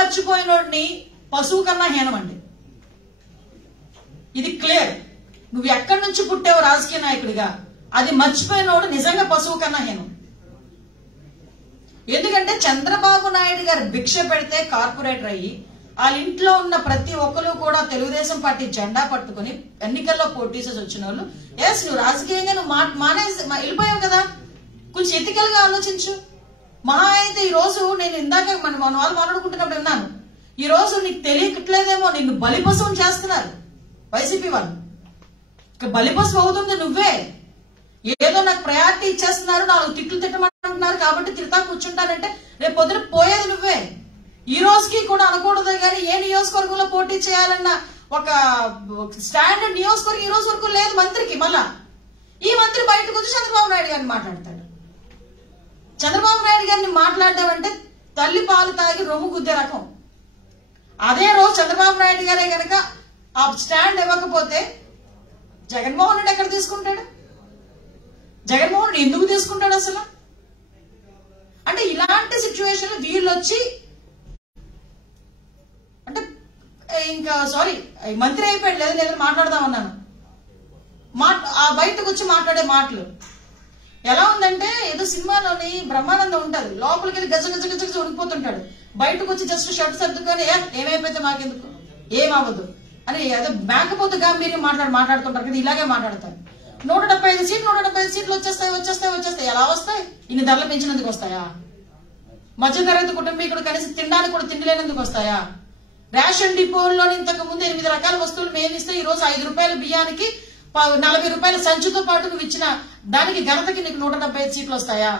మర్చిపోయినోడిని పశువు కన్నా హీనమండి. ఇది క్లియర్. నువ్వు ఎక్కడి నుంచి పుట్టావు రాజకీయ నాయకుడిగా, అది మర్చిపోయినోడు నిజంగా పశువు కన్నా హీనం. ఎందుకంటే చంద్రబాబు నాయుడు గారు భిక్ష పెడితే కార్పొరేటర్ అయ్యి వాళ్ళ ఇంట్లో ఉన్న ప్రతి ఒక్కరు కూడా తెలుగుదేశం పార్టీ జెండా పట్టుకుని ఎన్నికల్లో పోటీ చేసి వచ్చిన వాళ్ళు, ఎస్ నువ్వు రాజకీయంగా నువ్వు మానేసి వెళ్ళిపోయావు కదా, కొంచెం ఎథికల్ గా ఆలోచించు. మహా అయితే ఈ రోజు నేను ఇందాక మన వాళ్ళు మాట్లాడుకుంటున్నప్పుడు విన్నాను, ఈ రోజు నీకు తెలియట్లేదేమో నిన్ను బలిపశువుని చేస్తున్నారు వైసీపీ వాళ్ళు. ఇక బలిపశువు అవుతుంది నువ్వే. ఏదో నాకు ప్రయారిటీ ఇచ్చేస్తున్నారు, 4 తిట్లు తిట్టమంటున్నారు కాబట్టి తిడతా కూర్చుంటానంటే రేపు పొద్దున పోయేది నువ్వే. ఈ రోజుకి కూడా అనకూడదు కానీ ఏ నియోజకవర్గంలో పోటీ చేయాలన్న ఒక స్టాండర్డ్ నియోజకవర్గం ఈ రోజు వరకు లేదు మంత్రికి. మళ్ళా ఈ మంత్రి బయటకు వచ్చి చంద్రబాబు నాయుడు గారిని మాట్లాడతాడు. చంద్రబాబు నాయుడు గారిని మాట్లాడదామంటే తల్లి పాలు తాగి రొమ్ము గుద్దే రకం. అదే రోజు చంద్రబాబు నాయుడు గారే గనక ఆ స్టాండ్ ఇవ్వకపోతే జగన్మోహన్ రెడ్డి ఎక్కడ తీసుకుంటాడు? జగన్మోహన్ రెడ్డి ఎందుకు తీసుకుంటాడు అసలు? అంటే ఇలాంటి సిచ్యువేషన్ వీళ్ళు వచ్చి అంటే ఇంకా సారీ మంత్రి అయిపోయాడు లేదా లేదా మాట్లాడదామన్నాను, ఆ బయటకు వచ్చి మాట్లాడే మాటలు ఎలా ఉందంటే ఏదో సినిమాలోని బ్రహ్మానందం ఉంటారు, లోపలికి వెళ్ళి గజ గజ గజ ఉనిపోతుంటాడు, బయటకు వచ్చి జస్ట్ షర్ట్ సర్దుకొని ఏమైపోతే మాకెందుకు ఏమవ్వదు అని ఏదో మేకపోతే గాంభీర్యం మాట్లాడుతుంటారు కదా, ఇలాగే మాట్లాడతారు. 175 సీట్లు 175 సీట్లు వచ్చేస్తాయి. ఎలా వస్తాయి? ఇన్ని ధరలు పెంచినందుకు వస్తాయా? మధ్యతరగతి కుటుంబీకుడు కనీసం తినడానికి కూడా తిండి లేనందుకు వస్తాయా? రేషన్ డిపోల్లోని ఇంతకు ముందు 8 రకాల వస్తువులు మేమిస్తే ఈ రోజు 5 రూపాయల బియ్యానికి 40 రూపాయల సంచితో పాటు నువ్వు ఇచ్చిన దానికి ఘనతకి నీకు 175 సీట్లు వస్తాయా?